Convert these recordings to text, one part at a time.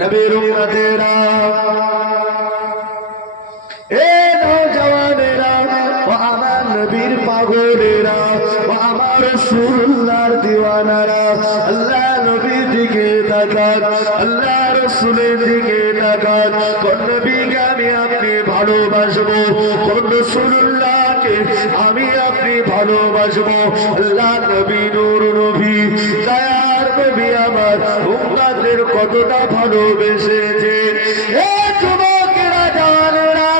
নবীর উম্মতেরা এ নওজওয়ানেরা ও আমার নবীর পাগলেরা ও আমার রাসূলুল্লাহর দিওয়ানারা আল্লাহ নবীর দিকে তাকান আল্লাহ রাসূলের দিকে তাকান কোন নবীকে আমি আপনি ভালোবাসবো কোন রাসূলুল্লাহকে আমি আপনি ভালোবাসবো আল্লাহ নবী নূর নবী দয়ার নবী আমার উম্মতের কতটা ভালোবেসেছে এ যুবকেরা জওয়ানেরা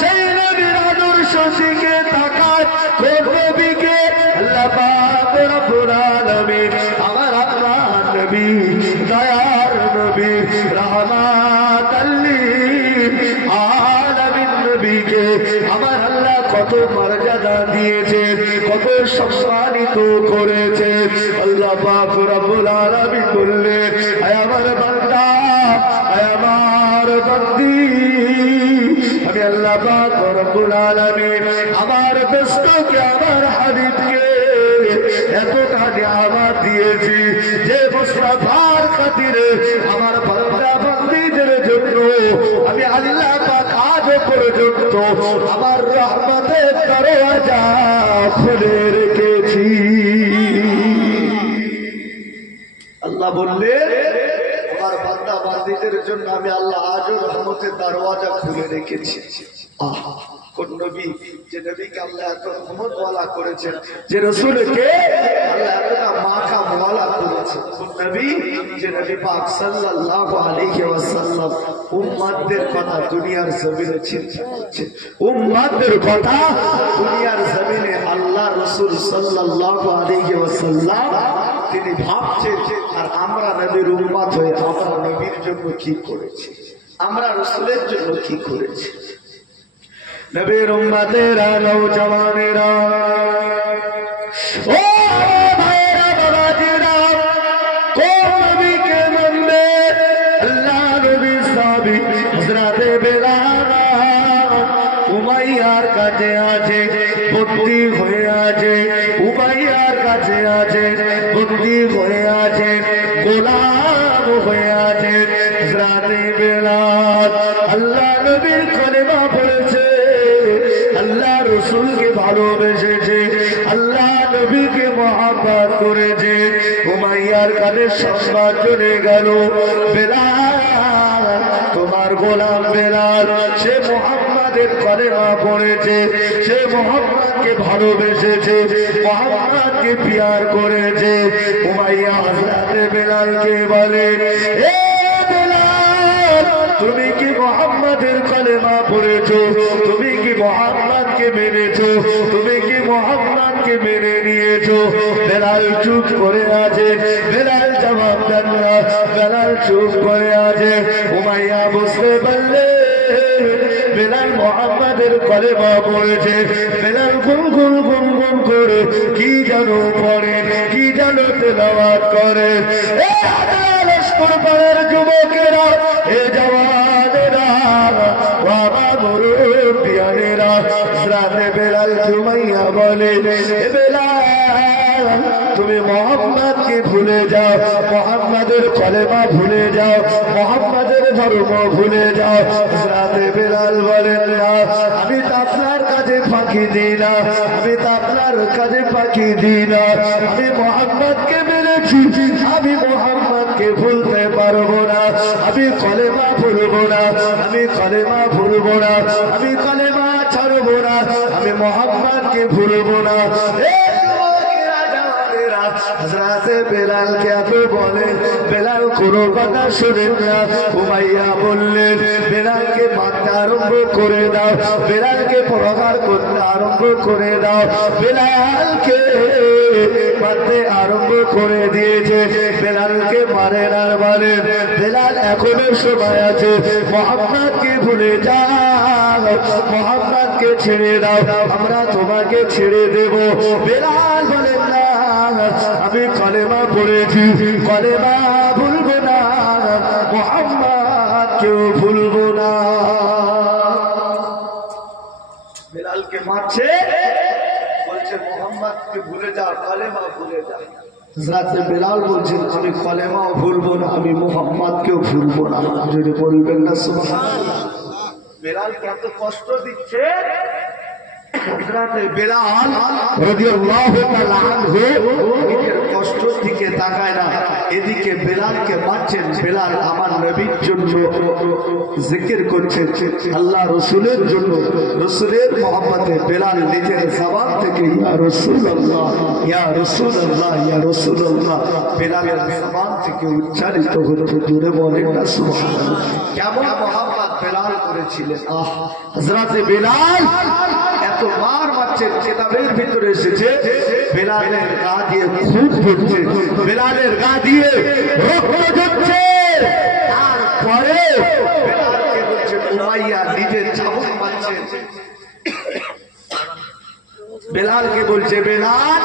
সেই নবীর আদর্শ শিখে তাকান কোন নবীকে আল্লাহ পাক রব্বুল আলামিন আমার আল্লাহ নবী দয়ার নবী রহমাতাল লিল আলামিন নবীকে আমার আল্লাহ কত মর্যাদা দিয়েছে কত সম্মানিত করেছে আল্লাহ পাক রব্বুল আলামিন বললেন হে আমার বান্দা হে আমার বান্দি আমি আল্লাহ পাক রব্বুল আলামিন আমার দোস্তকে আমার হাবিবকে এতটা নিয়ামত দিয়েছি যে মুস্তাফার খাতিরে আমার বান্দা বান্দীদের জন্য আমি আল্লাহ পাক আজ পর্যন্ত আমার রহমতের দরওয়াজা খুলে রেখেছি আল্লাহ বললেন আমার বান্দা বান্দীদের জন্য আমি আল্লাহ আজও রহমতের দরওয়াজা খুলে রেখেছি আহা কোন নবী যে নবীকে আল্লাহ এত রহমতওয়ালা করেছেন যে রাসূলকে আল্লাহ এতটা মাখামওয়ালা করেছেন কোন নবী যে নবী পাক সাল্লাল্লাহু আলাইহি ওয়াসাল্লাম উম্মতদের কথা দুনিয়ার জমিনে ছিলেন উম্মতদের কথা দুনিয়ার জমিনে আল্লাহ রাসূল সাল্লাল্লাহু আলাইহি ওয়াসাল্লাম তিনি ভাবছেন আর আমরা নবীর উম্মত হয়ে আমরা নবীর জন্য কি করেছি আমরা রাসূলের জন্য কি করেছি নবীর উম্মতেরা নওজওয়ানেরা ও ভাইরা বাবাজিরা কোন নবীকে মানবে আল্লাহ নবীর সাহাবী হযরত বেলাল উমাইয়ার কাছে আছে বন্দী হয়ে আছে উমাইয়ার কাছে আছে বন্দী হয়ে আছে গোলাম হয়ে আছে হযরত বেলাল আল্লাহ নবীর কলেমা পড়েছে আল্লাহ রসুলকে ভালোবেসেছে আল্লাহ নবীকে মহব্বত করেছে উমাইয়ার কানে সংবাদ চলে গেল বেলাল তোমার গোলাম বেলাল সে মুহাম্মাদের কলেমা পড়েছে সে মুহাম্মাদকে ভালোবেসেছে মুহাম্মাদকে প্যার করেছে উমাইয়া হযরত বেলালকে বলে এ বেলাল তুমি কি মুহাম্মাদের কলেমা পড়েছো তুমি কি মুহাম্মাদকে মেনেছো তুমি কি মুহাম্মাদকে মেনে নিয়েছো বেলাল চুপ করে আছে বেলাল জবাব দেন না বেলাল চুপ করে আছে উমাইয়া বুঝতে পারলে বেলাল মুহাম্মাদের কলেমা পড়েছে বেলাল গুনগুন গুনগুন করে কি যেন পড়ে কি যেন তেলাওয়াত করে এ লস্কর পাড়ার যুবকেরা এ জওয়ানেরা বাবা মুরব্বিয়ানেরা হযরত বেলাল উমাইয়া বলে বেলাল তুমি মুহাম্মাদকে ভুলে যাও মুহাম্মাদের কলেমা ভুলে যাও মুহাম্মাদের ধর্ম ভুলে যাও হযরত বেলাল বলেন না আমি তো আপনার কাছে ফাঁকি দিই না আমি তো আপনার কাছে ফাঁকি দিই না আমি মুহাম্মাদকে মেনেছি আমি মুহাম্মাদকে ভুলতে পারবো না আমি কলেমা ভুলবো না আমি কলেমা ভুলবো না আমি কলেমা ছাড়বো না আমি মুহাম্মাদকে ভুলবো না হযরত বেলালকে এত বলেন বেলাল কোনো কথা শোনেন না উমাইয়া বললেন বেলালকে মারতে আরম্ভ করে দাও বেলালকে প্রহার করতে আরম্ভ করে দাও বেলালকে মারতে আরম্ভ করে দিয়েছে বেলালকে মারে না বলেন বেলাল এখনো সময় আছে মুহাম্মাদকে ভুলে যাও মুহাম্মাদকে ছেড়ে দাও আমরা তোমাকে ছেড়ে দেব বেলাল বলেন না আমি কলেমা পড়েছি কলেমা ভুলবো না মুহাম্মাদকেও ভুলবো না বেলালকে মারছে বলছে মুহাম্মাদকে ভুলে যাও কলেমা ভুলে যাও হযরত বেলাল বলছেন আমি কলেমাও ভুলবো না, আমি মুহাম্মদকেও ভুলবো না। যদি বলবেন না সুবহানাল্লাহ। বেলাল কত কষ্ট দিচ্ছে, হযরত বেলাল রাদিয়াল্লাহু তাআলা আনহু নিজের কষ্টের দিকে তাকায় না, এদিকে বেলালকে বাঁচছেন। বেলাল আমার নবীর জন্য জিকির করছে, আল্লাহ রাসূলের জন্য, রাসূলের মহব্বতে বেলাল নিজের জবান থেকে ইয়া রাসূলুল্লাহ ইয়া রাসূলুল্লাহ ইয়া রাসূলুল্লাহ বেলালের জবান থেকে উচ্চারিত হচ্ছে। জোরে বলেন না সুবহানাল্লাহ। কেমন মহব্বত বেলাল করেছিলেন। হযরত বেলাল এত মার মারছেন, কিতাবের ভিতরে এসেছে বেলালের গা দিয়ে খুব ঝরছে, বেলালের গা দিয়ে রক্ত ঝরছে। তারপরে বেলালকে বলছে উমাইয়া নিজের চাবুক মারছে, বেলালকে বলছে বেলাল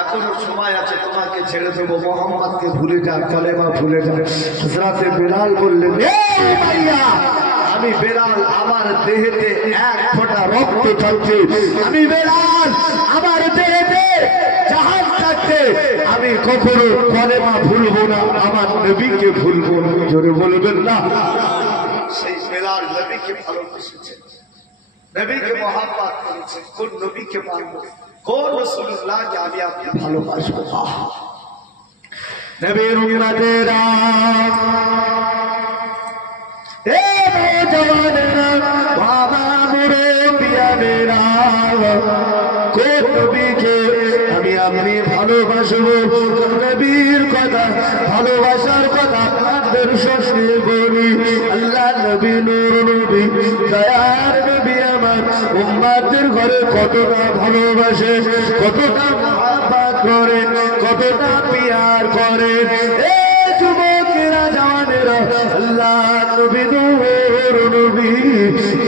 এখনো সময় আছে, তোমাকে ছেড়ে দেবো, মোহাম্মদকে ভুলে যা, কলেমা ভুলে যা। হযরত বেলাল বললেন এ উমাইয়া, আমি বেলাল আমার দেহেতে এক ফোঁটা রক্ত থাকছে, আমি বেলাল আমার দেহেতে জাহান থাকতে আমি কখনো কলেমা ভুলবো না, আমার নবীকে ভুলবো না। জোরে বলবেন না। সেই বেলাল নবীকে ভালোবেসেছে, নবীকে মহব্বত করেছে। কোন নবীকে মানবো, কোন রাসূলুল্লাহকে আমি আপনি ভালোবাসবো। নবীর উম্মতেরা এ নওজওয়ানেরা, বাবা মুরব্বিয়ানেরা, কোন নবীকে আমি আপনি ভালোবাসবো, নবীর কথা ভালোবাসার কথা আপনাদের সামনে বলি। আল্লাহ নবী, নূর নবী, দয়ার নবী আমার উম্মতের ঘরে কতটা ভালোবাসে, কতটা মহব্বত করে, কতটা পিয়ার করে। এ যুবকেরা, জওয়ানেরা, আল্লাহ নবী, নূর নবী,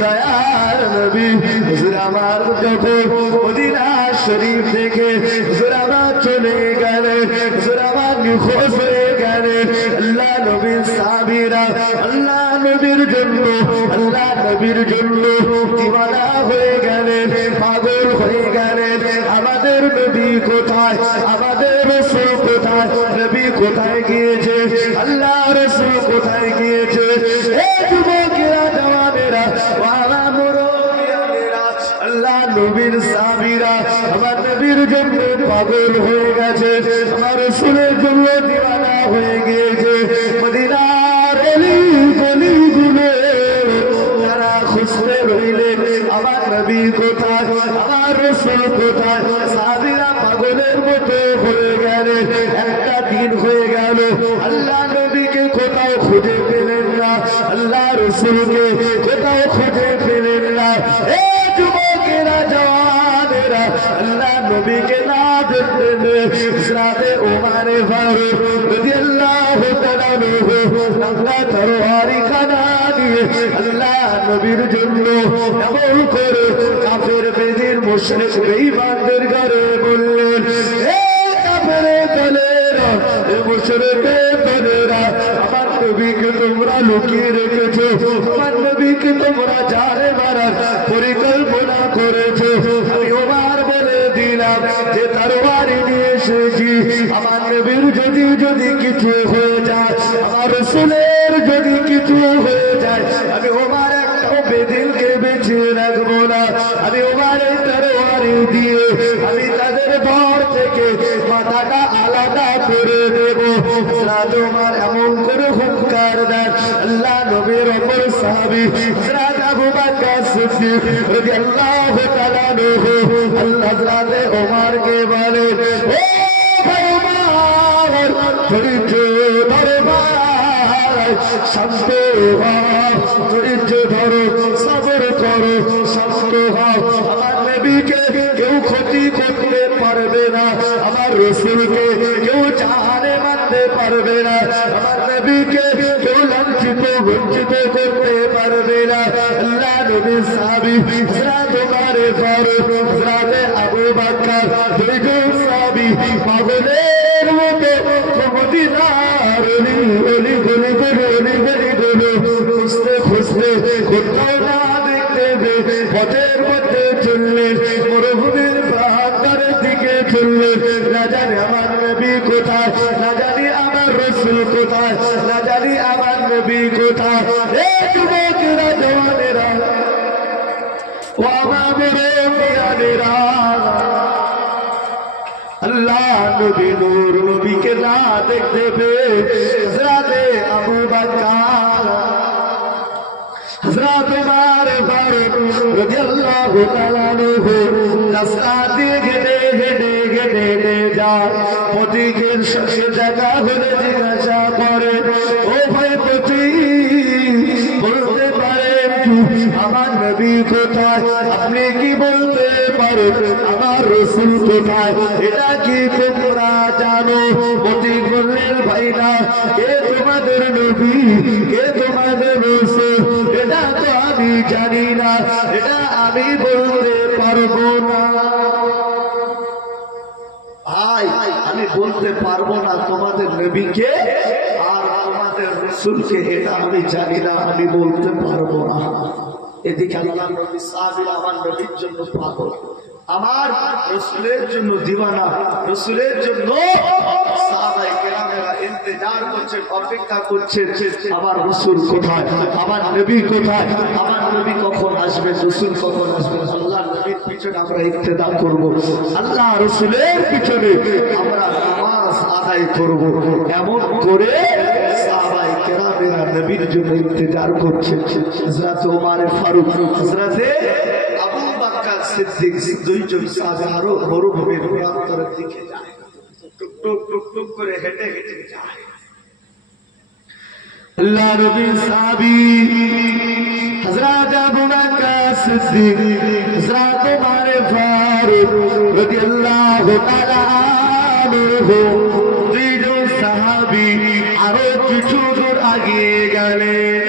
দয়ার নবী হুজুর আমার যখন মদিনা শরীফ থেকে হুজুর আমার চলে গেলেন, হুজুর আমার নিখোঁজ হয়ে গেলেন, আল্লাহ নবীর সাহাবীরা আল্লাহ নবীর জন্য, আল্লাহ নবীর জন্য দিওয়ানা হয়ে গেলেন, পাগল হয়ে গেলেন। আমাদের নবী কোথায়, আমাদের রাসূল কোথায়, নবী কোথায় গিয়েছে, আল্লাহ রাসূল কোথায় গিয়েছে। এ যুবকেরা, জওয়ানেরা, বাবা মুরব্বিয়ানেরা, আল্লাহ নবীর সাহাবীরা আমার নবীর জন্য পাগল হয়ে গেছে, আমার রাসূলের জন্য দিওয়ানা হয়ে গিয়েছে। মদিনার অলি গলিগুলো যারা খুঁজতে রইলেন আমার নবী কোথায়, আমার রাসূল কোথায়, সাহাবীরা পাগলের মতো হয়ে গেলেন। একটা দিন হয়ে গেল, আল্লাহ নবীকে কোথাও খুঁজে পেলেন না, আল্লাহ রাসূলকে কোথাও খুঁজে পেলেন না। এ যুবকেরা, জওয়ানেরা, আল্লাহ নবীকে না দেখতে হযরতে ওমর ফারুক রাদিয়াল্লাহু তাআলা আনহু লম্বা তরবারি খানা দিয়ে আল্লাহ নবীর জন্য এমন করে কাফের বেদির মুশরিক বেঈমানদের ঘরে বললেন, এ কাফের দলেরা, এ মুশরিক দলেরা, আমার নবীকে তোমরা লুকিয়ে রেখেছো, আমার নবীকে তোমরা জানে মারার পরিকল্পনা করেছো। আমি ওমর বলে দিলাম যে তরবারি নিয়ে এসেছি, আমার নবীর যদি কিছু হয়ে যায়, আমার রাসূলের যদি কিছু হয়ে যায়, আমি ওমর একটা বেদিনকে বেঁচে রাখবো না। আমি ওমরের তরবারি দিয়ে আমি তাদের ভর থেকে মাথাটা আলাদা করে দেব। হযরত ওমর এমন করে হুঙ্কার দেন, আল্লাহ নবীর অপর সাহাবী হযরত আবু বকর সিদ্দিক রাদিয়াল্লাহু তাআলা আনহু আল্লাহ হযরত ওমরকে বলে, ও ভাই ওমর, ধৈর্য ধরে ভাই, শান্ত হও, ধৈর্য ধরো, সবর করো, শান্ত হও। আমার নবীকে কেউ ক্ষতি করতে পারবে না, আমার রাসূলকে কেউ জানে মারতে পারবে না, আমার নবীকে কেউ লাঞ্ছিত বঞ্চিত করতে পারবে না। আল্লাহ নবীর সাহাবী হযরত ওমর ফারুক, হযরত আবু বকর, দুইজন সাহাবী পাগলের মতো মদিনার অলি অলি গলি গলি খুঁজতে খুঁজতে কোথাও না দেখতে পেয়ে পথের মধ্যে চললেন, মরুভূমির পাহাড়ের দিকে চললেন। না জানে আমার নবী নবী কোথায় এ যুবকেরা জওয়ানেরা ও আমার মিয়ানেরা আল্লাহ নবী নূর নবীকে না দেখতে পেয়ে হযরতে আবু বকর হযরত উমর ফারুক রাদিয়াল্লাহু তাআলা আনহু রাস্তা দিয়ে হেঁটে যায় পথিকের সাথে দেখা হলে জিজ্ঞাসা করে ও ভাই পথিক বলতে পারেন আমার নবী কোথায় আপনি কি বলতে পারেন আমার রাসূল কোথায় এটা কি তোমরা জানো পথিক বললেন ভাই না কে তোমাদের নবী কে তোমাদের রাসূল এটা তো আমি জানি না এটা আমি বলতে পারবো না ভাই আমি বলতে পারবো না তোমাদের নবীকে আর তোমাদের রাসূলকে এটা আমি জানি না আমি বলতে পারবো না এদিকে আল্লাহর নবী সাহাবীরা আমার নবীর জন্য পাগল আমার রাসূলের জন্য দিওয়ানা রাসূলের জন্য সাহাবায়ে কেরামেরা ইন্তজার করছে অপেক্ষা করছে আমার রাসূল কোথায় আমার নবী কোথায় আমার নবী কখন আসবে রাসূল কখন আসবে আল্লাহর নবীর পিছনে আমরা ইক্তেদা করব আল্লাহ রাসূলের পিছনে আমরা নামাজ আদায় করব এমন করে সাহাবায়ে কেরামেরা নবীর জন্য ইন্তজার করছে হযরত ওমর ফারুক হযরতে আবু বকর সিদ্দিক দুইজন সাহাবী আরো মরুভূমির প্রান্তরের দিকে যায় টুক টুক টুক টুক করে হেঁটে হেঁটে যায় আল্লাহ নবী সাহাবী হযরত আবু বকর সিদ্দিক হযরত ওমর ফারুক রাদিয়াল্লাহু তাআলা আনহু দুইজন সাহাবী আরো কিছু দূর এগিয়ে গেলেন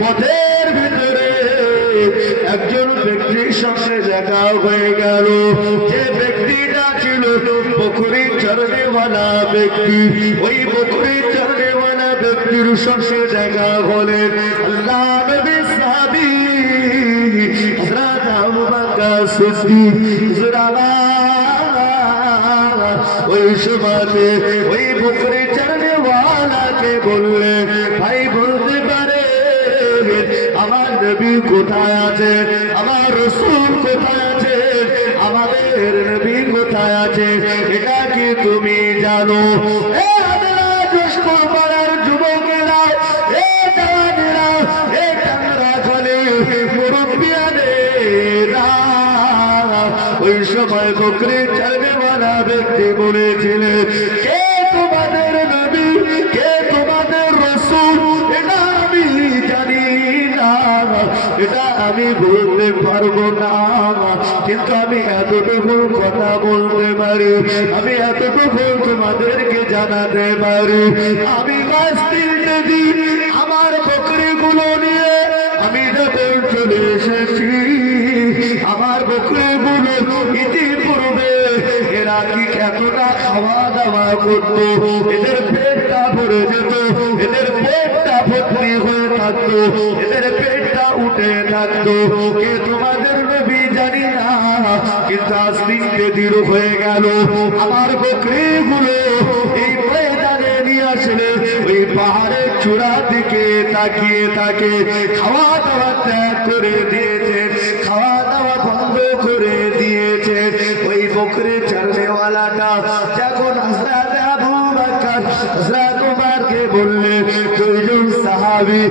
পথের ভিতরে একজন ব্যক্তির সঙ্গে দেখা হয়ে গেল যে ব্যক্তিটা ছিল বকরি চড়নেওয়ালা ব্যক্তি ওই বকরি চড়নেওয়ালা ব্যক্তির সঙ্গে দেখা হলেন আল্লাহ নবী সাহাবী হযরত আবু বকর সিদ্দিক ওই সময় ওই বকরি চড়নেওয়ালাকে বললে ভাই বলতে পারে আমার নবী কোথায় আছে আমার রাসূল কোথায় আছে আমাদের নবী কোথায় আছে এটা কি তুমি জানো এ আমরা দুষ্কর পাড়ার যুবকেরা এ জওয়ানেরা এ টাংরা খলে মুরব্বিয়ানেরা ওই সময় বকরি চড়নেওয়ালা ব্যক্তি বলেছিলেন কে তোমাদের নবী কে তোমাদের রাসূল এটা আমি জানি না এটা আমি বলতে পারবো না কিন্তু আমি এতটুকু কথা বলতে পারি আমি এতটুকু তোমাদেরকে জানাতে পারি আমি মাস 3 দিন আমার বকরিগুলো নিয়ে আমি যখন চলে এসেছি আমার বকরিগুলো ইতিপূর্বে এরা কি এতটা খাওয়া দাওয়া করতো এদের পেটটা ভরে যেত এদের পেটটা ভর্তি হয়ে থাকতো এদের পেটটা উঠে থাকতো কে তোমাদের নবী জানি না কিন্তু আজ 3 দিন হয়ে গেল আমার বকরিগুলো এই ময়দানে নিয়ে আসলে ওই পাহাড়ের চূড়া দিকে তাকিয়ে থাকে খাওয়া দাওয়া ত্যাগ করে দিয়েছে খাওয়া দাওয়া বন্ধ করে দিয়েছে ওই বকরি চড়নেওয়ালাটা যখন হযরত আবু বকর হযরত উমরকে বললেন দুইজন সাহাবী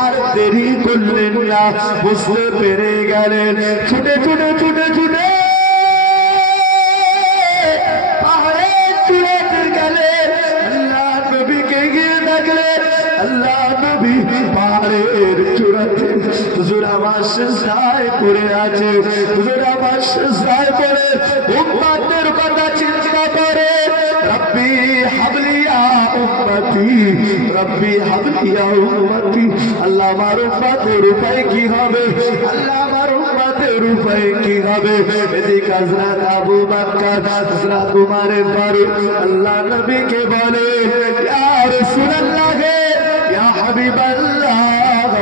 আর দেরি করলেন না বুঝতে পেরে গেলেন ছুটে ছুটে ছুটে ছুটে পাহাড়ের চূড়াতে গেলেন আল্লাহ নবীকে গিয়ে ডাকলেন আল্লাহ নবী পাহাড়ের চূড়াতে হুজুর আমার সিজদায় পড়ে আছে হুজুর আমার সিজদায় পড়ে উম্মতের কথা চিন্তা করে রব্বি হাবলিয়া উম্মতি রব্বি হাবলিয়া উম্মতি আল্লাহ আমার উম্মতের উপায় কি হবে আল্লাহ আমার উম্মতের কাজের উপায় কি হবে? এদিকে হযরত আবু বকর হযরত উমর ফারুক আল্লাহ নবীকে বলে, ইয়া রাসূলুল্লাহ, ইয়া হাবিবাল্লাহ,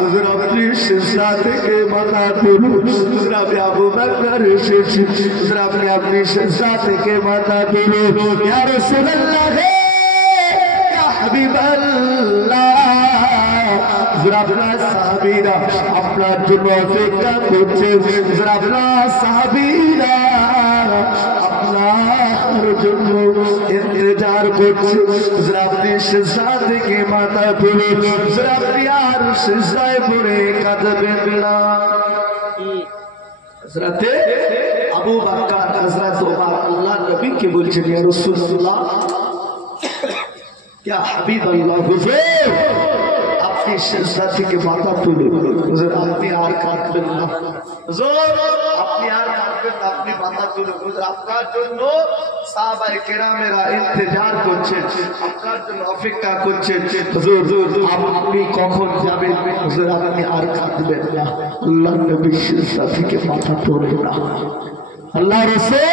হুজুর আপনি সিজদা থেকে মাথা তুলুন। হুজুর আমি আবু বকর এসেছি, হুজুর আপনি সিজদা থেকে মাথা তুলুন। ইয়া রাসূলুল্লাহ, ইয়া হাবিবাল্লাহ, হুজুর আপনার সাহাবীরা আপনার জন্য অপেক্ষা করছে। হুজুর আপনার সাহাবীরা আপনার জন্য ইন্তজার করছে। হুজুর আপনি সিজদা থেকে মাথা তুলুন। হুজুর আপনি আর সিজদায় পড়ে কাঁদবেন না। হযরত আবু বকর হযরত ওমর আল্লাহর নবীকে বলছেন, ইয়া রাসূলুল্লাহ, ইয়া হাবিবাল্লাহ, হুজুর আপনি সিজদা থেকে মাথা তুলুন। হুজুর আপনি আর কাঁদবেন না। হুজুর আপনি আর কাঁদবেন না, আপনি মাথা তুলুন। হুজুর আপনার জন্য সাহাবায়ে কেরামেরা ইন্তজার করছেন, আপনার জন্য অপেক্ষা করছেন। হুজুর আপনি কখন যাবেন? হুজুর আপনি আর কাঁদবেন না। আল্লাহর নবী সিজদা থেকে মাথা তুললেন না। আল্লাহ রাসূল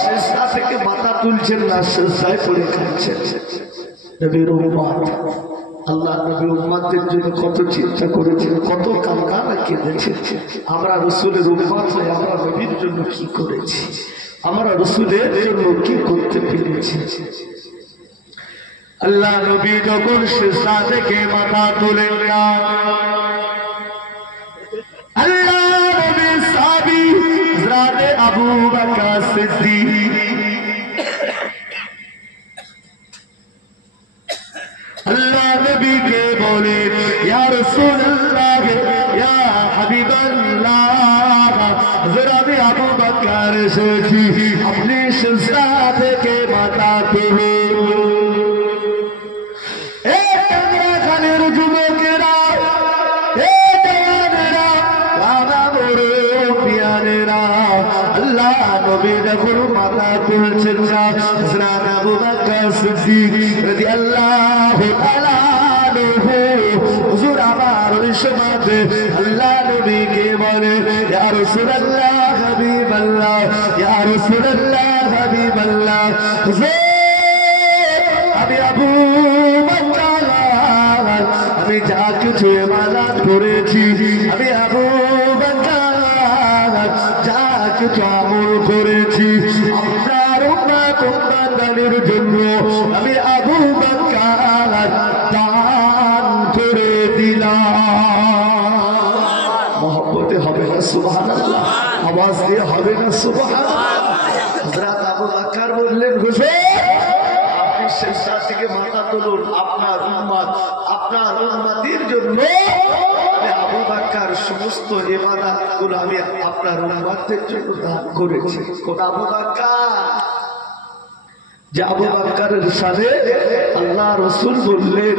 সিজদা থেকে মাথা তুলছেন না, সিজদায় পড়ে কাঁদছেন। নবীর উম্মত, আল্লাহ নবী উম্মতের জন্য কত চিন্তা করেছেন, কত কান্না কেঁদেছেন। আমরা রাসূলের উম্মত হয়ে আমরা নবীর জন্য কি করেছি, আমরা রাসূলের জন্য কি করতে পেরেছি। আল্লাহ নবী যখন সিজদা থেকে মাথা তুলেন না, আল্লাহ নবীর সাহাবী হযরত আবু বকর সিদ্দিক আল্লাহ নবীকে বলে, ইয়া রাসূলুল্লাহ, ইয়া হাবিবাল্লাহ, হুজুর আমি আবু বকর এসেছি, আপনি সিজদা থেকে মাথা তুলুন। এ টাঙ্গাখালের যুবকেরা, এ জওয়ানেরা, বাবা মুরব্বিয়ানেরা, আল্লাহ নবী যখন মাথা তুলছেন না, হযরত আবু বকর সিদ্দিক রাদিয়াল্লাহু তাআলা আনহু হুজুর আমার ওই সময়তে আল্লাহ নবীকে বলে, ইয়া রাসূলুল্লাহ হাবিবাল্লাহ, ইয়া রাসূলুল্লাহ হাবিবাল্লাহ, হুজুর আমি আবু বকর আমি যা কিছু ইবাদত করেছি, আমি আবু বকর যা কিছু আমল করেছি, আপনার উম্মত উম্মতের জন্য আমি আবু বকর দান করে দিলাম। মহব্বতে হবে না সুবহানাল্লাহ? আওয়াজ দিয়ে হবে না সুবহানাল্লাহ? হযরত আবু বকর বললেন, হুজুর আপনি সিজদা থেকে মাথা তুলুন, আপনার উম্মত আপনার উম্মতের জন্য আমি আবু বকর সমস্ত ইবাদতগুলো আমি আপনার উম্মতের জন্য দান করেছি। কোন আবু বকর? যে আবু বকরের সাথে আল্লাহ রাসূল বললেন,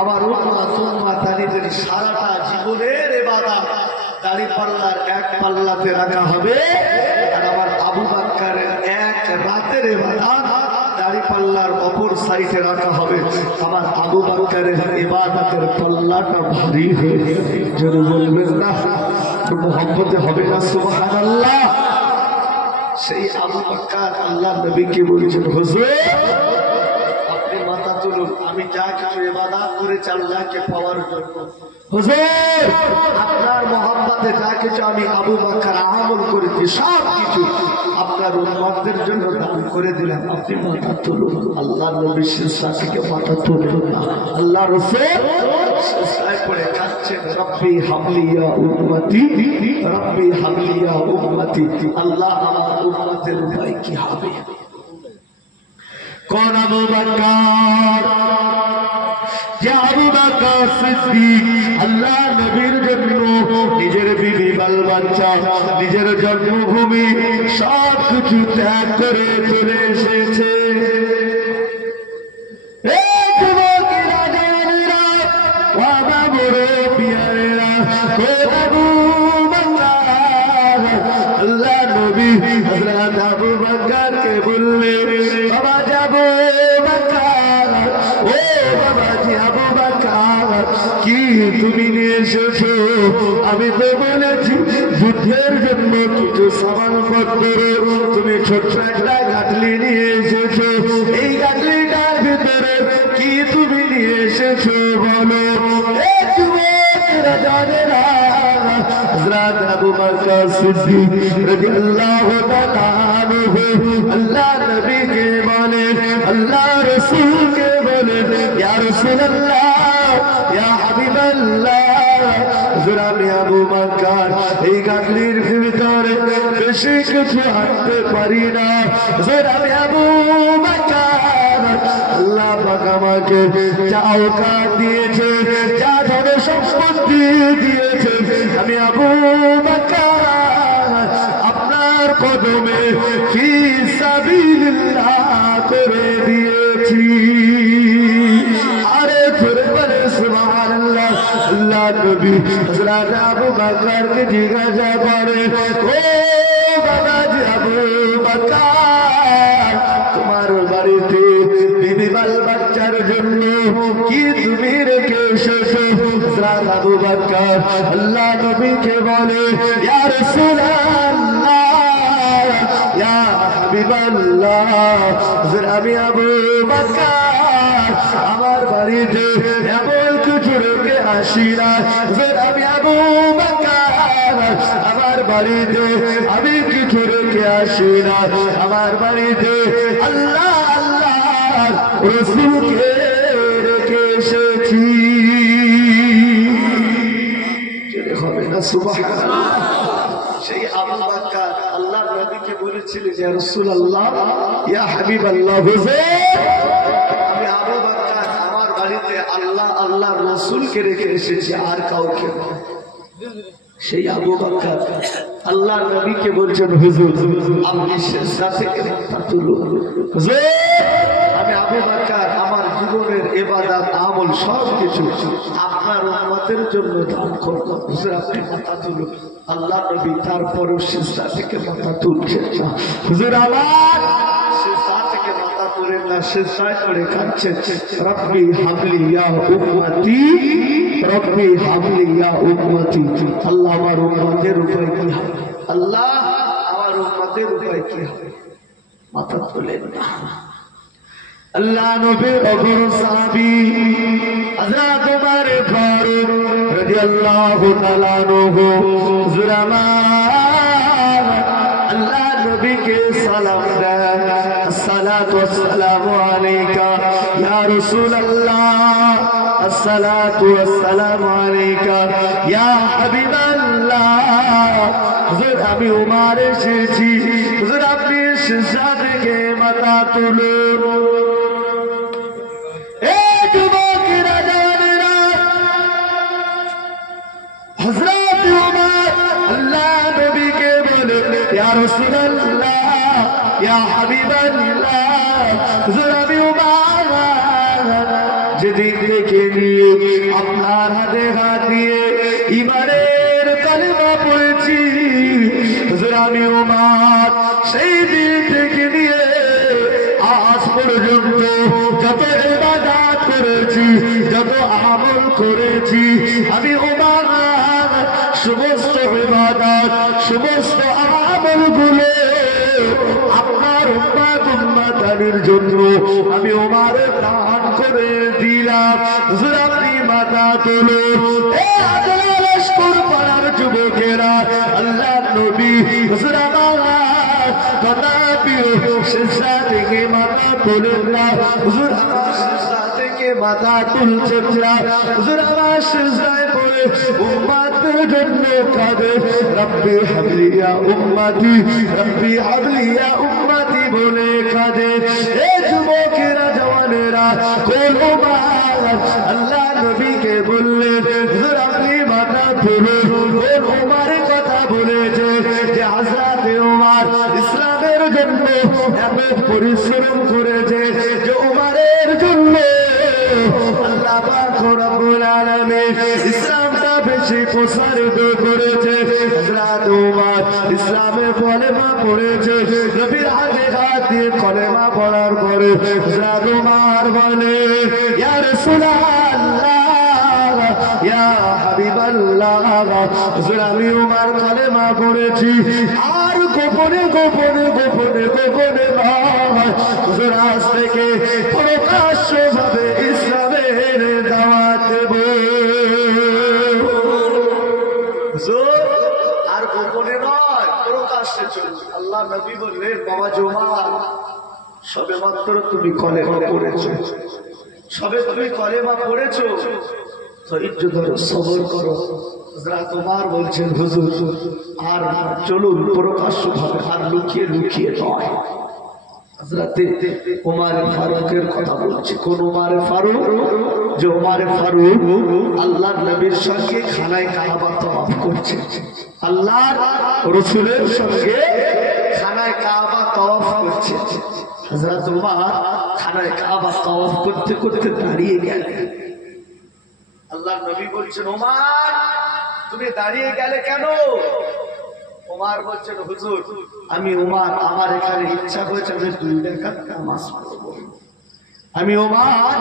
আমার উম্মতের সারাটা জীবনের ইবাদত দাড়ি পাল্লার এক পাল্লাতে রাখা হবে, আর আমার আবু বকরের এক রাতের ইবাদত দাড়ি পাল্লার অপর সাইডে রাখা হবে। আমার আবু বকরের ইবাদতের পাল্লাটা ভারী হয়ে যাবে। যদি বলবেন না মুহাব্বতে হবে না সুবহানাল্লাহ? সেই আবু বকর আল্লাহ নবীকে বলেছেন, হুজুর আপনি মাথা তুলুন, আমি যা কিছু ইবাদত করেছি আল্লাহকে পাওয়ার জন্য, হুজুর আপনার মহব্বতে যা কিছু আমি আবু বকর আমল করেছি সব কিছু আপনার উম্মতদের জন্য দান করে দিলাম, আপনি মাথা তুলুন। আল্লাহ নবী সিজদা থেকে মাথা তুললেন না। আল্লাহ রাসূল সিজদায় পড়ে কাঁদছেন, রব্বি হাবলি ইয়া উম্মতি, রব্বি হাবলি ইয়া উম্মতি, আল্লাহ আমার উম্মতের উপায় কি হবে? কোন আবু বকর? যে আবু বকর সিদ্দিক আল্লাহ নবীর জন্য নিজের বিবি বাল বাচ্চা নিজের জন্মভূমি সব কিছু ত্যাগ করে চলে এসেছে। আল্লাহ নবী হযরত আবু বকরকে বললেন, বাবা যাবো বকর, ও বাবাজি আবু বকর কি তুমি নিয়ে এসেছো? আমি তো বলেছি যুদ্ধ যুদ্ধের জন্য কিছু সামানপত্র তুমি ছোট্ট একটা গাটলি নিয়ে এসেছো। এই গাটলিটার ভিতরে কি তুমি নিয়ে এসেছো বলো? হযরত আবু বকর সিদ্দিক রাদিয়াল্লাহু তাআলা আনহু আল্লাহ নবীকে বলে, আল্লাহ রাসূলকে বলে, ইয়া রাসূলুল্লাহ, ইয়া হাবিবাল্লাহ, আমি আবু বকর এই গাটলির ভিতরে বেশি কিছু আনতে পারি না। আমি আবু বকর, আল্লাহ পাক আমাকে যা আওকাত দিয়েছে, যা ধন সম্পত্তি দিয়েছে, আমি আবু বকর আপনার কদমে ফি সাবিলিল্লাহ করে দিয়েছি। আরে ধরে বলে সুবহানাল্লাহ। আল্লাহ নবী হযরত আবু বকরকে জিজ্ঞাসা করে, ও বাবাজি আবু বকর, তোমার বাড়িতে বিবি বাল বাচ্চার জন্য কি তুমি রেখে এসেছো? হযরত আবু বকর আল্লাহ নবীকে বলে, ইয়া রাসূলুল্লাহ, ইয়া হাবিবাল্লাহ, আমি আবু বকর আমার বাড়িতে এমন কিছু রেখে আসি না। আমি আবু বকর আমার বাড়িতে আমি কিছু রেখে আসি না। আমার বাড়িতে আল্লাহ আল্লাহ রাসূলকে রেখে এসেছি। হবে না সুবহানাল্লাহ। সেই আবু বকর আল্লাহর নবীকে বলেছিলেন, ইয়া রাসূলুল্লাহ, ইয়া হাবিবাল্লাহ, আমি আবু বকর আমার বাড়িতে আল্লাহ আল্লাহর রাসূলকে রেখে এসেছি, আর কাউকে। সেই আবু বকর আল্লাহর নবীকে বলছেন, হুজুর আপনি সিজদা থেকে মাথা তুলুন। হুজুর আমি আবু বকর আমার জীবনের ইবাদত আমল সবকিছু আপনার উম্মতের জন্য দান করব। হুজুর আপনি মাথা তুলুন। আল্লাহর নবী তারপরেও সিজদা থেকে মাথা তুলছেন না। হুজুর আমার সিজদা থেকে মাথা তুলেন না, সিজদায় পড়ে কাঁদছেন, রব্বি হাবলি ইয়া উম্মতি, রব্বি হাবলি ইয়া উম্মতি। আল্লাহ আমার উম্মতের উপায় কি হবে? আল্লাহ আমার উম্মতের উপায় কি হবে? মাথা তোলেন না। আল্লাহ নবীর অগর সাহাবী হযরত ওমর ফারুক রাদিয়াল্লাহু তাআলা আনহু জুরামান আল্লাহ নবীকে সালাম দেন, আসসালাতু ওয়াসসালামু আলাইকা ইয়া রাসূলুল্লাহ, আসসালাতু ওয়াসসালামু আলাইকা ইয়া হাবিবাল্লাহ। হুজুর আমি ওমর এসেছি, হুজুর আপনি সিজদা থেকে মাথা তুলুন। হযরত ওমর আল্লাহ নবীকে বলে, ইয়া রাসূলুল্লাহ, ইয়া হাবিবাল্লাহ, হুজুর আমি ওমর যেদিন থেকে নিয়ে আপনার হাতে হাত দিয়ে ঈমানের কালেমা পড়েছি, হুজুর আমি ওমর সেই দিন থেকে নিয়ে আজ পর্যন্ত যত ইবাদত করেছি, যত আমল করেছি, আমি ওমর সমস্ত ইবাদত সমস্ত আমলগুলো আপনার উম্মতের জন্য আমি ওমর দান করে দিলাম। হুজুর আপনি মাথা তুলুন। এ আল্লাহর লস্কর পাড়ার যুবকেরা, আল্লাহ নবী হুজুর আমার কথা প্রিয় সিজদা থেকে মাথা তুলেন না। হুজুর আমার সিজদা থেকে মাথা তুলছেন না। হুজুর আমার সিজদায় পড়ে উম্মতের জন্য কাঁদে, রব্বি হাবলি ইয়া উম্মতি, রব্বি হাবলি ইয়া উম্মতি বলে কাঁদে। এ যুবকেরা, জওয়ানেরা, কোন ওমর আল্লাহ নবীকে বললেন, হুজুর আপনি মাথা তুলুন। কোন ওমরের কথা বলেছে যে হযরত ওমর ইসলামের জন্য এত পরিশ্রম করেছে, যে ওমরের জন্য আল্লাহ পাক রব্বুল আলামিন ইসলামটা বেশি প্রসারিত করেছে। হযরত ওমর ইসলামে কলেমা পড়েছে, নবীর হাতে হাত দিয়ে কলেমা পড়ার পরে হযরত ওমর বলে, ইয়া রাসূলুল্লাহ, ইয়া হাবিবাল্লাহ, হুজুর আমি উমার কালেমা পড়েছি আর গোপনে গোপনে গোপনে গোপনে নয় হুজুর আজ থেকে প্রকাশ্যভাবে ইসলামের দাওয়াত দেব হুজুর আর গোপনে নয় প্রকাশ্যে চলুন আল্লাহ নবী বললেন বাবা জোমার সবে মাত্র তুমি কলেমা পড়েছো সবে তুমি কলেমা পড়েছো ধৈর্য ধরো সবর করো তোমার বলছেন হুজুর আর চলুন প্রকাশ্য ভাবে আর লুকিয়ে লুকিয়ে নয় হযরতে ওমর ফারুকের কথা বলছি কোন ওমর ফারুক যে ওমর ফারুক আল্লাহর নবীর সঙ্গে খানায় কাবা তওয়াফ করছে আল্লাহর রাসূলের সঙ্গে খানায় কাবা তওয়াফ করছে হযরত ওমর খানায় কাবা তওয়াফ করতে করতে দাঁড়িয়ে গেলেন আল্লাহর নবী বলছেন ওমর তুমি দাঁড়িয়ে গেলে কেন ওমর বলছেন হুজুর আমি ওমর আমার এখানে ইচ্ছা হয়েছে আমি 2 রাকাত নামাজ পড়ব আমি ওমর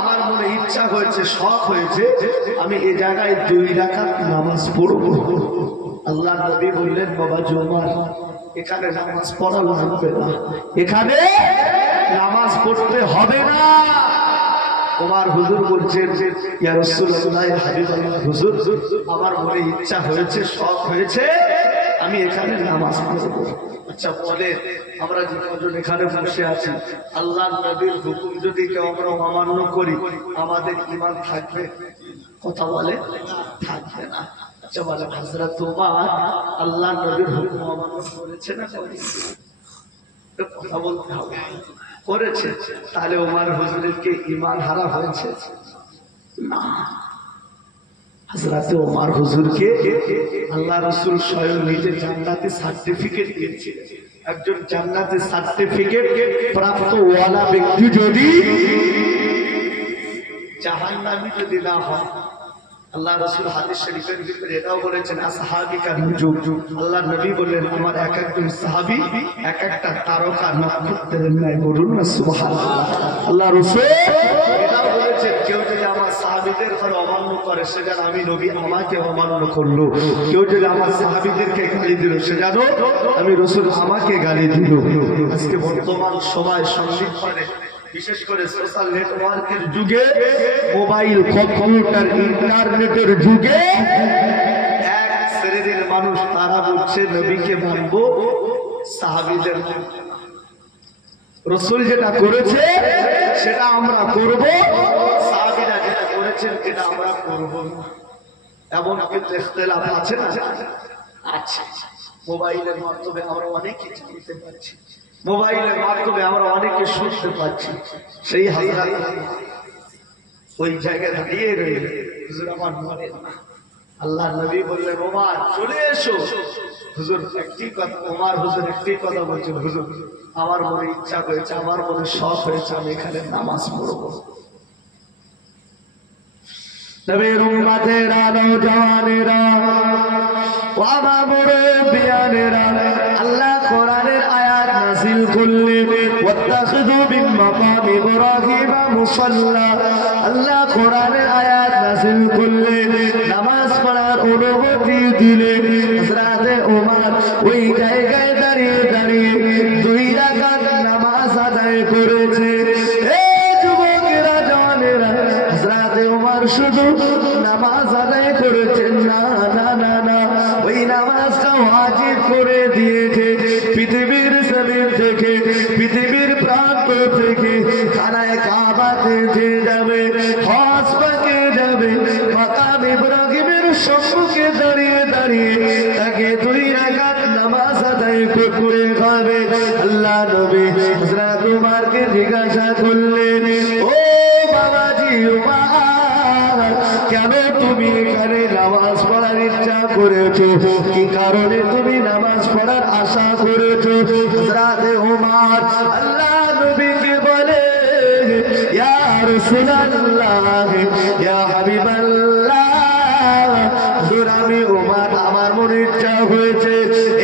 আমার মনে ইচ্ছা হয়েছে শখ হয়েছে আমি এই জায়গায় 2 রাকাত নামাজ পড়ব আল্লাহর নবী বললেন বাবা ওমর এখানে নামাজ পড়া লাগবে না এখানে নামাজ পড়তে হবে না ওমর হুজুর বলছেন ইয়া রাসূলুল্লাহ ইয়া হাবিবাল্লাহ হুজুর আমার মনে ইচ্ছা হয়েছে শখ হয়েছে আমি এখানে নামাজ পড়ব আচ্ছা বলে আমরা যে কজন এখানে বসে আছি আল্লাহর নবীর হুকুম যদি কেউ আমরা অমান্য করি আমাদের ঈমান থাকবে কথা বলে থাকবে না আচ্ছা বলে হযরত ওমর আল্লাহর নবীর হুকুম অমান্য করেছে না কথা বলতে হবে করেছে তাহলে ওমর হুজুরের কি ঈমান হারা হয়েছে না হযরত ওমর হুজুরকে আল্লাহ রাসূল স্বয়ং নিজে জান্নাতের সার্টিফিকেট দিয়েছিলেন একজন জান্নাতের সার্টিফিকেট প্রাপ্ত ওয়ালা ব্যক্তি যদি জাহান্নামী যদি না হয় আল্লাহ রাসূল হাদিস শরীফের ভিতরে এটাও বলেছেন আসহাবিকা নুজুম আল্লাহর নবী বললেন আমার এক একজন সাহাবী এক একটা তারকা নক্ষত্রের ন্যায় বলুন না সুবহানাল্লাহ আল্লাহ রাসূল এটাও বলেছেন কেউ যদি আমার সাহাবীদের ঘরে অমান্য করে সে যেন আমি নবী আমাকে অমান্য করলো কেউ যদি আমার সাহাবীদেরকে গালি দিল সে যেন আমি রাসূল আমাকে গালি দিল আজকে বর্তমান সময় সংবিধানে বিশেষ করে সোশ্যাল নেটওয়ার্কের যুগে মোবাইল কম্পিউটার ইন্টারনেটের যুগে এক শ্রেণীর মানুষ তারা বলছে নবীকে মানবো সাহাবীদের রাসূল যেটা করেছে সেটা আমরা করব সাহাবীরা যেটা করেছেন এটা আমরা করব না এমন কিন্তু ইখতিলাফ আছে না আচ্ছা মোবাইলের মাধ্যমে আমরা অনেক কিছু জানতে পারছি মোবাইলের মাধ্যমে আমরা অনেকে শুনতে পাচ্ছি সেই হযরত ওই জায়গায় দাঁড়িয়ে রইলেন হুজুর আমার মনে না আল্লাহর নবী বললেন ওমর চলে এসো হুজুর একটি কথা ওমর হুজুর একটি কথা বলছেন হুজুর আমার মনে ইচ্ছা হয়েছে আমার মনে শখ হয়েছে আমি এখানে নামাজ পড়ব নবীর উম্মতেরা নওজওয়ানেরা ওয়া মুরব্বিয়ানেরা আল্লাহ কোরআনের আয়াত নাযিল করলেন ওয়াত্তাখিযু মিন মাকামি ইব্রাহিম মুসাল্লা আল্লাহ কোরআনের আয়াত নাযিল করলেন নামাজ পড়ার অনুমতি দিলেন হযরত ওমর ওই জায়গায় দাঁড়িয়ে দাঁড়িয়ে 2 রাকাত নামাজ আদায় করেছে এই যুবকেরা জওয়ানেরা হযরত ওমর শুধু নামাজ আদায় করেছেন না না না না ওই নামাজটা ওয়াজিব করে দিয়েছে পৃথিবীর জমিন থেকে পৃথিবীর প্রান্ত থেকে খানায় কাবাতে যে যাবে হজ পাকে যাবে মাকাম ইব্রাহিমের সম্মুখে দাঁড়িয়ে দাঁড়িয়ে তাকে 2 রাকাত নামাজ আদায় করে খাবে আল্লাহ নবী হযরত ওমরকে জিজ্ঞাসা করলেন ও বাবাজি ওমর কেন তুমি এখানে নামাজ পড়ার ইচ্ছা করেছো কি কারণে তুমি নামাজ পড়ার আশা করেছো হযরত ওমর আল্লাহ নবীকে বলে ইয়া রাসূলুল্লাহ ইয়া হাবিবাল্লাহ হুজুর আমি ওমর আমার মনে ইচ্ছা হয়েছে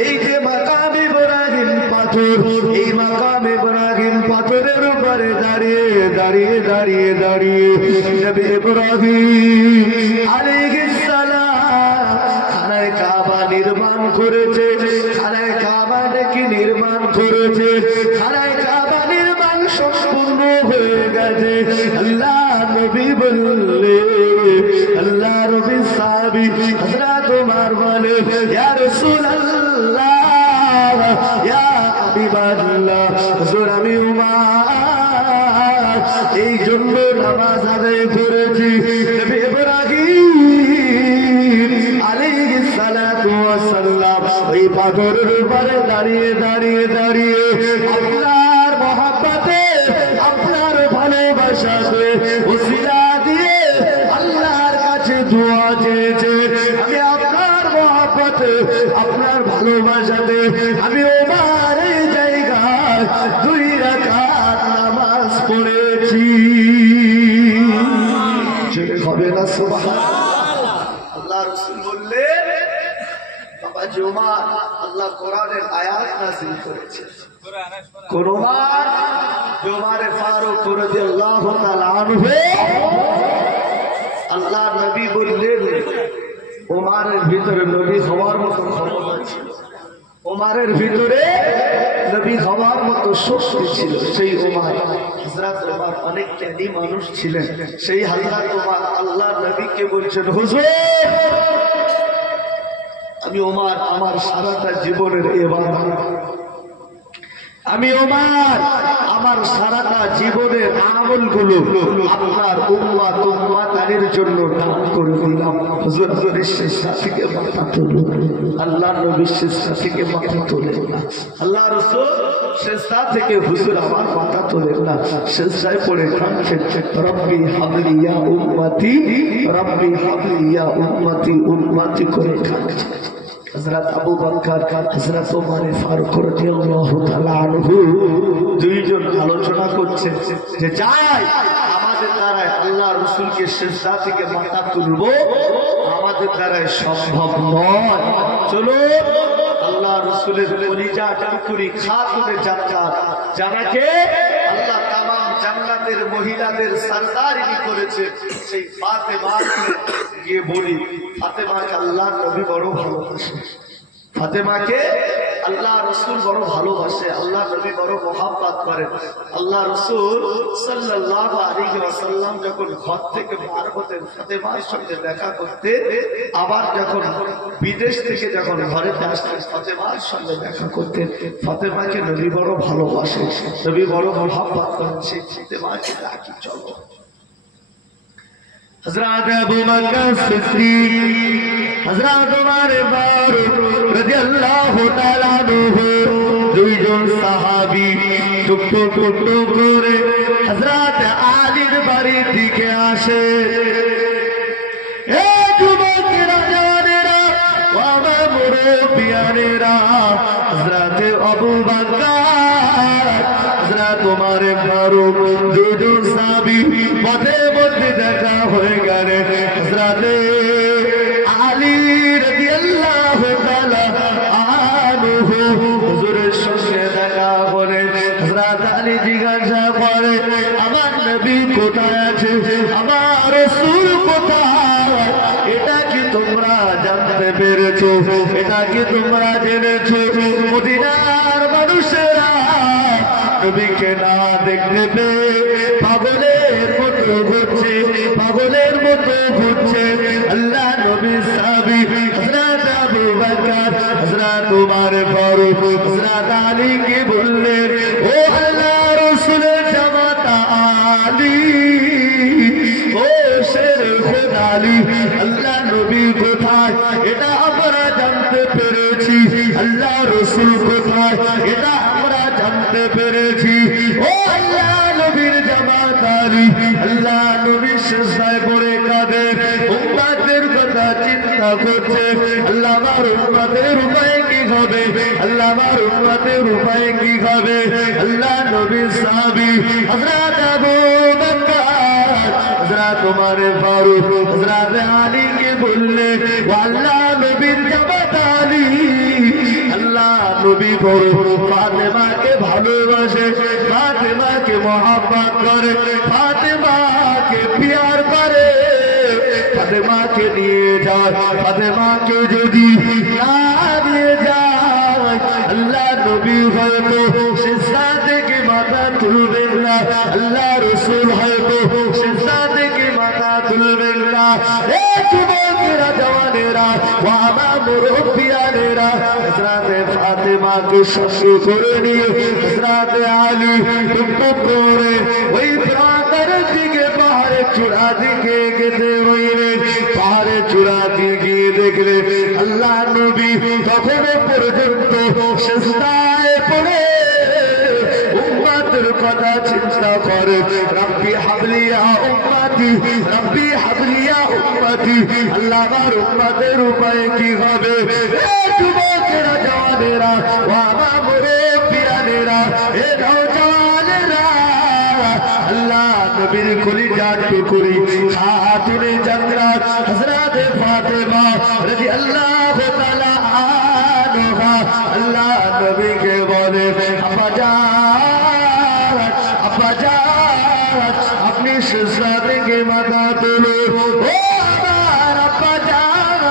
এই যে মাকাম ইব্রাহিম পাথর এই মাকাম ইব্রাহিম পাথরের উপরে দাঁড়িয়ে দাঁড়িয়ে দাঁড়িয়ে দাঁড়িয়ে নবী ইব্রাহিম আলাইহিস সালাম করেছে, খানায় কাবা নাকি নির্মাণ করেছে, খানায় কাবা নির্মাণ সম্পূর্ণ হয়ে গেছে। আল্লাহ নবী বললে, আল্লাহ নবী সাহাবী হযরত ওমর বলে, ইয়া রাসূলুল্লাহ ইয়া হাবিবাল্লাহ, হুজুর আমি ওমর এই জন্য নামাজ আদায় করেছি। নবী ইব্রাহিম আলাইহিস সালাতু ওয়াস সালাম ওই পাথরের উপরে দাঁড়িয়ে দাঁড়িয়ে দাঁড়িয়ে আপনার মহব্বতে, আপনার ভালোবাসাতে ওসিলা দিয়ে আল্লাহর কাছে দোয়া চেয়েছে। আমি আপনার মহব্বতে, আপনার ভালোবাসাতে আমি ওমর এই জায়গায় 2 রাকাত নামাজ পড়েছি। জোরে হবে না সুবহানাল্লাহ। আল্লাহ রাসূল বললেন, বাবাজি ওমর, আল্লাহ কোরআনের আয়াত নাযিল করেছে। কোন ওমর? ওমর ফারুক রাদিয়াল্লাহু তাআলা আনহু। আল্লাহ নবী বললেন, ওমরের ভিতরে নবী হওয়ার মতো ক্ষমতা ছিল, ওমরের ভিতরে নবী হওয়ার মতো শক্তি ছিল। সেই ওমর, হযরত ওমর অনেক জ্ঞানী মানুষ ছিলেন। সেই হযরত ওমর আল্লাহ নবীকে বলছেন, হুজুর আমি ওমর আমার সারাটা জীবনের ইবাদত, আমি ওমর আমার সারাটা জীবনের আমলগুলো আপনার উম্মত উম্মতানির জন্য দান করে দিলাম। হুজুর বিশ্বাস থেকে মাথা তুলুন, আল্লাহ নবী বিশ্বাস থেকে মাথা তোলেন না, আল্লাহ রাসূল সিজদা থেকে হুজুর আমার মাথা তোলেন না, সিজদায় পড়ে কাঁদছেন, রব্বি হাবলি ইয়া উম্মতি, রব্বি হাবলি ইয়া উম্মতি, উম্মতি করে কাঁদছেন। হযরত আবু বকর, হযরত ওমর ফারুক রাদিয়াল্লাহু তাআলা আনহু দুইজন আলোচনা করছে যে যাই আমাদের দ্বারাই আল্লাহ রাসূলকে সিজদা থেকে মাথা তুলবো, আমাদের দ্বারাই সম্ভব নয়। চলো আল্লাহ রাসূলের কলিজা টুকরি খাতুনে জান্নাত, যাকে আল্লাহ তামাম জান্নাতের মহিলাদের সরদারিনী করেছে, সেই ফাতেমাকে গিয়ে বলি, ফাতেমাকে আল্লাহ নবী বড় ভালোবাসে, ফাতেমাকে আল্লাহ রাসূল বড় ভালোবাসে, আল্লাহ নবী বড় মহব্বত করেন। আল্লাহ রাসূল সাল্লাল্লাহু আলাইহি ওয়াসাল্লাম যখন ঘর থেকে বার হতেন ফাতেমার সঙ্গে দেখা করতে, আবার যখন বিদেশ থেকে যখন ঘরেতে আসতেন ফাতেমার সঙ্গে দেখা করতেন, ফাতেমাকে নবী বড় ভালোবাসে, নবী বড় মহব্বত করেন। সেই ফাতেমাকে ডাকি, চলো। হযরত আবু বকর সিদ্দিক, হযরত ওমর ফারুক রাদিয়াল্লাহু তাআলা আনহু দুইজন সাহাবী টুকটুক টুকটুক করে হযরত আলীর বাড়ির দিকে আসে। এ যুবকেরা, জওয়ানেরা, ও আমার মুরব্বিয়ানেরা, হযরত আবু বকর, হযরত ওমর ফারুক দুইজন সাহাবী পথে মধ্যে দেখা হয়ে গেলে হযরত আলী রাদিয়াল্লাহু তাআলা আনহু হুজুরের সঙ্গে দেখা করে হযরত আলী জিজ্ঞাসা করে, আমার নবী কোথায় আছে, আমার রাসূল কোথায়? এটা কি তোমরা জানতে পেরেছো? এটা কি তোমরা জেনেছো? মদিনার মানুষেরা নবীকে না দেখতে পেয়ে পাগলের মতো ঘুরছে, পাগলের মতো ঘুরছে। আল্লাহ নবী সাহাবী হযরত আবু বকর, হযরত ওমর ফারুক, হযরত আলীকে বললেন, ও আল্লাহ রাসূলের জামাতা আলী, ও শের খোদা আলী, আল্লাহ নবী কোথায় এটা আমরা জানতে পেরেছি, আল্লাহ রাসূল কোথায় এটা আমরা জানতে পেরেছি। ও আল্লাহ নবীর জামাতা আলী, আল্লাহ নবী সিজদায় পড়ে কাঁদে, উম্মতের কথা চিন্তা করছে, আল্লাহ আমার উম্মতের উপায় কি হবে, আল্লাহ আমার উম্মতের উপায় কি হবে। আল্লাহ নবী সাহাবী হযরত আবু বকর, হযরত ওমর ফারুক, হযরত আলীকে বললেন, ও আল্লাহ নবীর জামাতা আলী, আল্লাহ নবী বড় ফাতেমাকে ভালোবাসে, ফাতেমাকে মহব্বত করে, ফাতেমাকে প্যার করে, ফাতেমাকে নিয়ে যায়, ফাতেমাকে যদি না নিয়ে হয়তো সিজদা থেকে মাথা তুলবেন না, আল্লাহ রাসূল হয়তো সিজদা থেকে মাথা তুলবেন না। এ যুবকেরা, জওয়ানেরা, ও আমার মুরব্বিয়ানেরা, হযরতে ফাতেমাকে সঙ্গে করে নিয়ে হযরতে আলী টুকটুক করে ওই প্রান্তর দিকে পাহাড়ের চূড়া দিকে যেতে রইলেন। পাহাড়ের চূড়া দিকে দেখলে আল্লাহ নবী তখনও পর্যন্ত সিজদায় পড়ে উম্মতের কথা চিন্তা করে, রব্বি হাবলিয়া উম্মতি, রব্বি হাবলিয়া উম্মতি। আল্লাহ আমার উম্মতের উপায় কি হবে? এ যুবকেরা, জওয়ানেরা, ও আমার মুরব্বিয়ানেরা, এ নওজওয়ানেরা, আল্লাহ নবীর কলিজার টুকরি খাতুনে জান্নাত হযরতে ফাতেমা রাদিয়াল্লাহু তাআলা আনহা আল্লাহ নবীকে বলে, আব্বাজান আপনি সিজদা থেকে মাথা তুলুন। ও আমার আব্বাজান,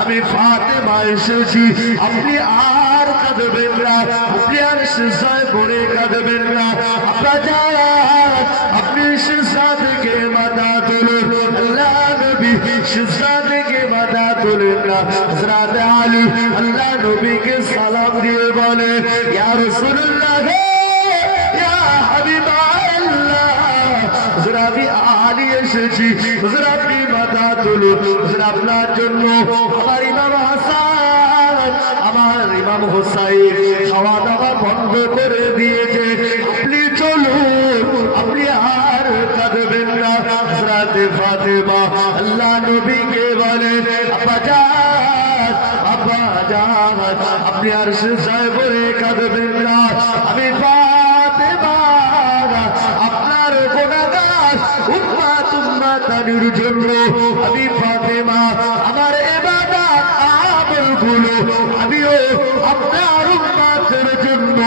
আমি ফাতেমা এসেছি, আপনি আর কাঁদবেন না, আপনি আর সিজদায় পড়ে কাঁদবেন না। আব্বাজান আপনি সিজদা থেকে মাথা তুলুন। আল্লাহ নবী সিজদা থেকে মাথা তুলেন না। হযরত আলী আল্লাহ নবীকে সালাম দিয়ে বলে, ইয়া রাসূলুল্লাহ, ইয়া হাবিবাল্লাহ, হুজুর আমি আলী এসেছি, হুজুর আপনি মাথা তুলুন। হুজুর আপনার জন্য আমার ইমাম হাসান, আমার ইমাম হোসাইন খাওয়া দাওয়া বন্ধ করে দিয়েছে, আপনি চলুন, আপনি আর কাঁদবেন না। হযরতে ফাতেমা আল্লাহ নবীকে বলে, আব্বাজান, আব্বাজান আপনি আর সিজদায় পড়ে কাঁদবেন না, আমি ফাতেমা আপনার গুনাহগার উম্মতানির জন্য, আমি ফাতেমা আমার ইবাদত আমলগুলো আমিও আপনার উম্মতের জন্য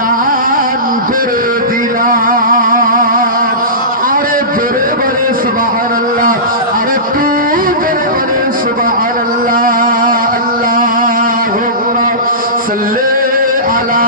দান করে দিলাম। আরে জোরে বলে সুবহানাল্লাহ, আরে তু জোরে বলে সুবহানাল্লাহ। আল্লাহুম্মা সাল্লি আলা